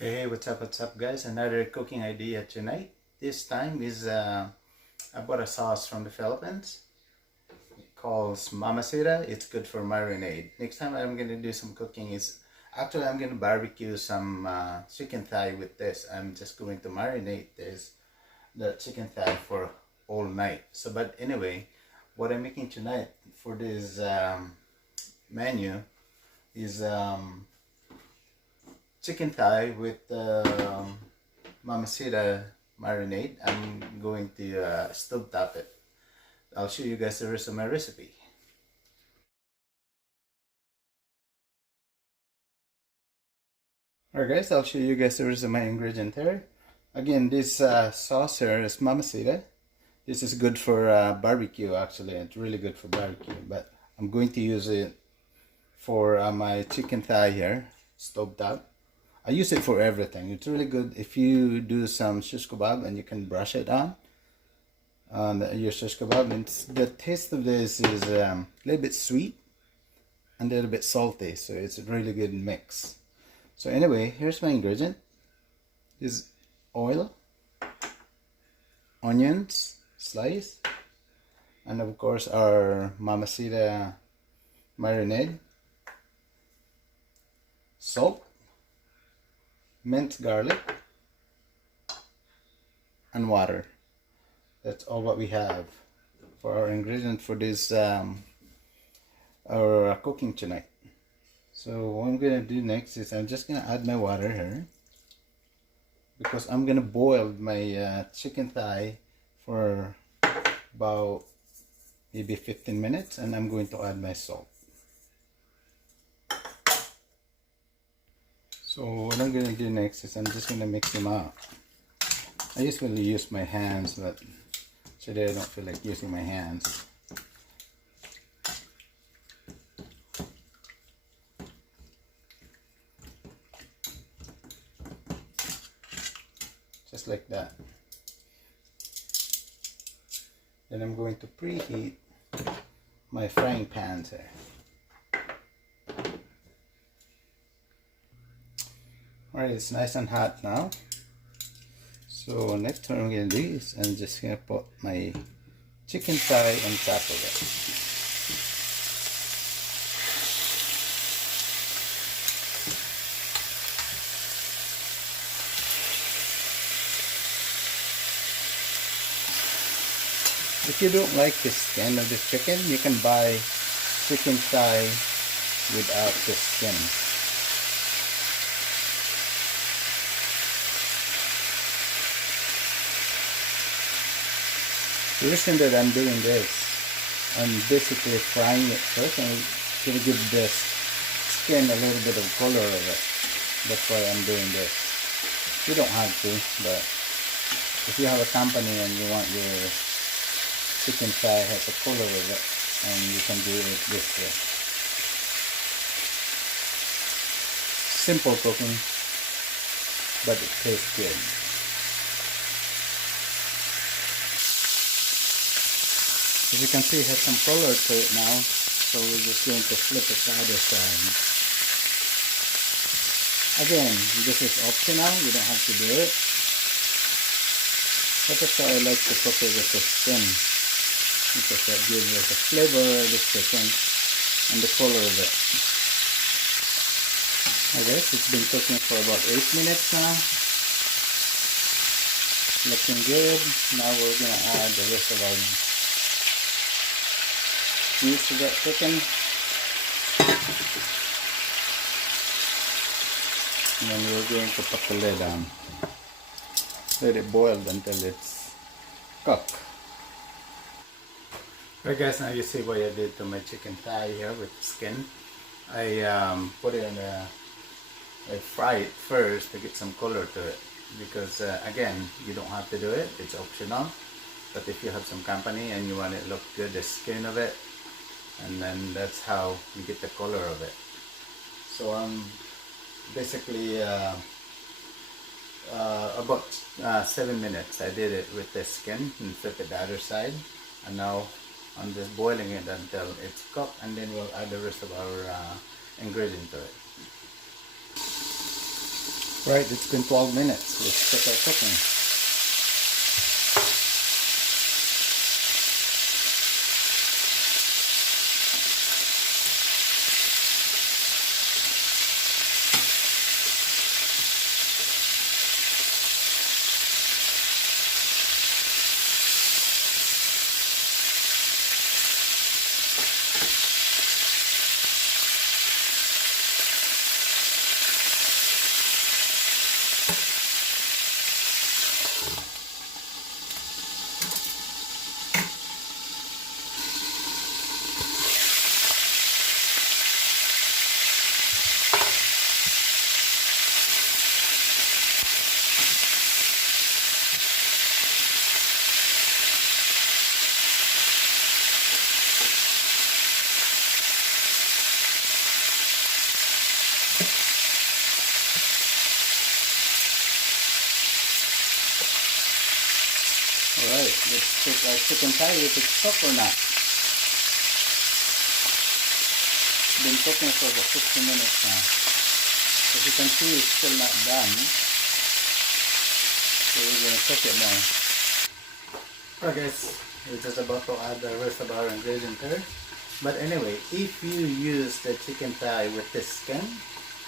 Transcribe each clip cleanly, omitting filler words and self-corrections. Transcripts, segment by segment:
Hey, what's up guys? Another cooking idea tonight. This time is I bought a sauce from the Philippines. It calls Mama Sita. It's good for marinade. Next time I'm gonna do some cooking is actually I'm gonna barbecue some chicken thigh with this. I'm just going to marinate the chicken thigh for all night. So but anyway, what I'm making tonight for this menu is chicken thigh with mamacita marinade. I'm going to stove top it. I'll show you guys the rest of my recipe. Alright guys, I'll show you guys the rest of my ingredient here. Again, this sauce here is mamacita. This is good for barbecue actually. It's really good for barbecue, but I'm going to use it for my chicken thigh here, stove top. I use it for everything. It's really good if you do some shish kebab and you can brush it on your shish kebab. And the taste of this is a little bit sweet and a little bit salty, so it's a really good mix. So anyway, here's my ingredient. This is oil, onions sliced, and of course our mamacita marinade, salt, minced garlic, and water. That's all what we have for our ingredient for this our cooking tonight. So what I'm gonna do next is I'm just gonna add my water here because I'm gonna boil my chicken thigh for about maybe 15 minutes, and I'm going to add my salt. So what I'm gonna do next is I'm just gonna mix them up. I usually use my hands, but today I don't feel like using my hands. Just like that. Then I'm going to preheat my frying pans here. Alright, it's nice and hot now. So next what I'm going to do is I'm just going to put my chicken thigh on top of it. If you don't like the skin of the chicken, you can buy chicken thigh without the skin. The reason that I'm doing this, I'm basically frying it first and going to give this skin a little bit of color of it. That's why I'm doing this. You don't have to, but if you have a company and you want your chicken thigh has a color of it, and you can do it this way. Simple cooking, but it tastes good. As you can see, it has some color to it now, so we're just going to flip it to the other side. Again, this is optional, you don't have to do it. But that's why I like to cook it with the skin, because that gives us the flavor of the chicken and the color of it. Okay, it's been cooking for about 8 minutes now. Looking good. Now we're going to add the rest of our juice to that chicken. And then we're going to put the lid on. Let it boil until it's cooked. Alright guys, now you see what I did to my chicken thigh here with the skin. I put it in I fry it first to get some color to it, because again, you don't have to do it, it's optional. But if you have some company and you want it to look good, the skin of it, and then that's how you get the color of it. So I'm basically about 7 minutes I did it with the skin and flip it the other side, and now I'm just boiling it until it's cooked, and then we'll add the rest of our ingredient to it. Right, it's been 12 minutes. Let's check our cooking. Alright, let's check our chicken thigh if it's cooked or not. It's been cooking for about 60 minutes now. As you can see, it's still not done. So we're going to cook it now. Alright guys, we're just about to add the rest of our ingredients here. But anyway, if you use the chicken thigh with the skin,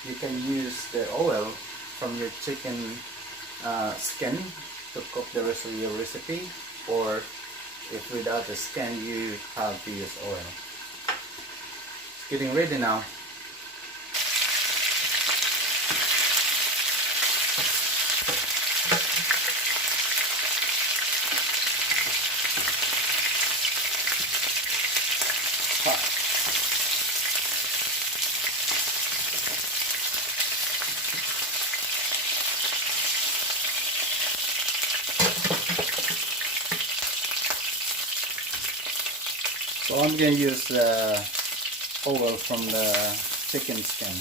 you can use the oil from your chicken skin to cook the rest of your recipe, or if without the skin you have to use oil. It's getting ready now. So I'm going to use the oil from the chicken skin.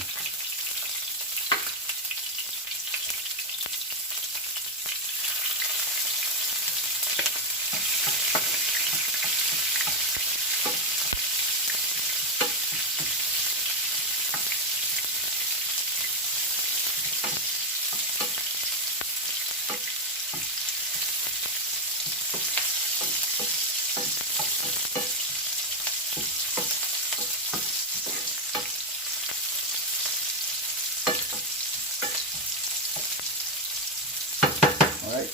Alright,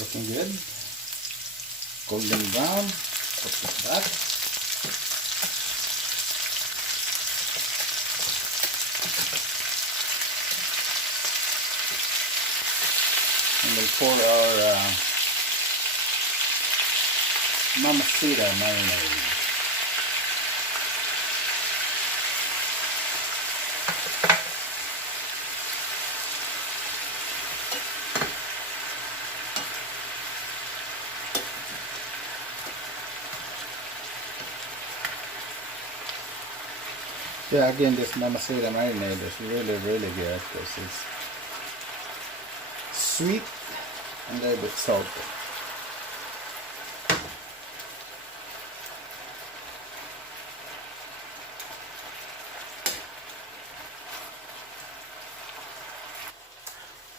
looking good. Golden brown. Put this back. And we'll pour our sita marinade. Yeah, again, this sita marinade is really good because it's sweet and a little bit salty.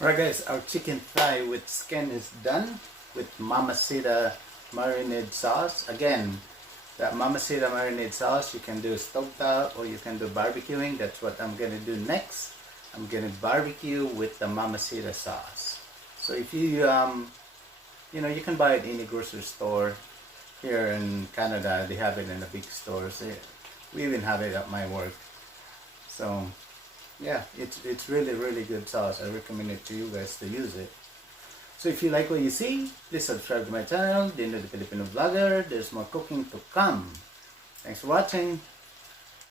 Alright guys, our chicken thigh with skin is done with sita marinade sauce. Again, that sita marinade sauce, you can do stovetop or you can do barbecuing. That's what I'm gonna do next. I'm gonna barbecue with the sita sauce. So if you you know, you can buy it in any grocery store. Here in Canada, they have it in the big stores. We even have it at my work. So yeah, it's really good sauce. I recommend it to you guys to use it. So if you like what you see, please subscribe to my channel, Dino the Filipino Vlogger. There's more cooking to come. Thanks for watching.